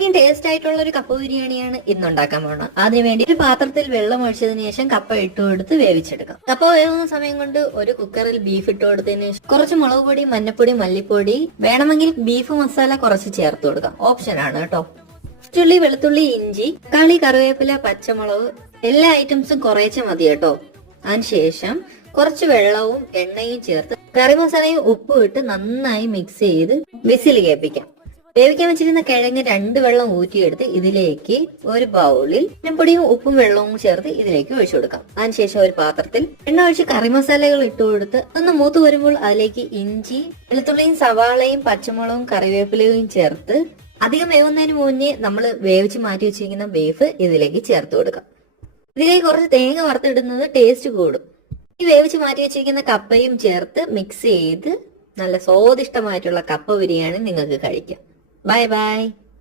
അത്രയ്ക്കും ടേസ്റ്റ് ആയിട്ടുള്ള ഒരു കപ്പ ബിരിയാണിയാണ് ഇന്ന് ഉണ്ടാക്കാൻ പോകുന്നത്. അതിനുവേണ്ടി ഒരു പാത്രത്തിൽ വെള്ളം ഒഴിച്ചതിന് ശേഷം കപ്പ ഇട്ട് കൊടുത്ത് വേവിച്ചെടുക്കാം. കപ്പ വേവുന്ന സമയം കൊണ്ട് ഒരു കുക്കറിൽ ബീഫ് ഇട്ട് കൊടുത്തതിന് ശേഷം കുറച്ച് മുളക് പൊടി, മഞ്ഞപ്പൊടി, മല്ലിപ്പൊടി, വേണമെങ്കിൽ ബീഫ് മസാല കുറച്ച് ചേർത്ത് കൊടുക്കാം. ഓപ്ഷൻ ആണ് കേട്ടോ. ചുള്ളി, വെളുത്തുള്ളി, ഇഞ്ചി, തക്കാളി, കറിവേപ്പില, പച്ചമുളക്, എല്ലാ ഐറ്റംസും കുറേശ്ശെ മതി കേട്ടോ. അതിനുശേഷം കുറച്ച് വെള്ളവും എണ്ണയും ചേർത്ത് കറി മസാലയും ഉപ്പും ഇട്ട് നന്നായി മിക്സ് ചെയ്ത് വിസിൽ കേൾപ്പിക്കാം. വേവിക്കാൻ വെച്ചിരുന്ന കിഴങ്ങ് 2 വെള്ളം ഊറ്റിയെടുത്ത് ഇതിലേക്ക് ഒരു ബൗളിൽ മഞ്ഞപ്പൊടിയും ഉപ്പും വെള്ളവും ചേർത്ത് ഇതിലേക്ക് ഒഴിച്ചു കൊടുക്കാം. അതിനുശേഷം ഒരു പാത്രത്തിൽ എണ്ണ ഒഴിച്ച് കറി മസാലകൾ ഇട്ട് കൊടുത്ത് ഒന്ന് മൂത്ത് വരുമ്പോൾ അതിലേക്ക് ഇഞ്ചി, വെളുത്തുള്ളിയും, സവാളയും, പച്ചമുളകും, കറിവേപ്പിലയും ചേർത്ത് അധികം വേവുന്നതിന് മുന്നേ നമ്മൾ വേവിച്ച് മാറ്റി വെച്ചിരിക്കുന്ന ബീഫ് ഇതിലേക്ക് ചേർത്ത് കൊടുക്കാം. ഇതിലേക്ക് കുറച്ച് തേങ്ങ വറുത്തിടുന്നത് ടേസ്റ്റ് കൂടും. ഈ വേവിച്ച് മാറ്റി വെച്ചിരിക്കുന്ന കപ്പയും ചേർത്ത് മിക്സ് ചെയ്ത് നല്ല സ്വാദിഷ്ടമായിട്ടുള്ള കപ്പ ബിരിയാണി നിങ്ങൾക്ക് കഴിക്കാം. Bye bye.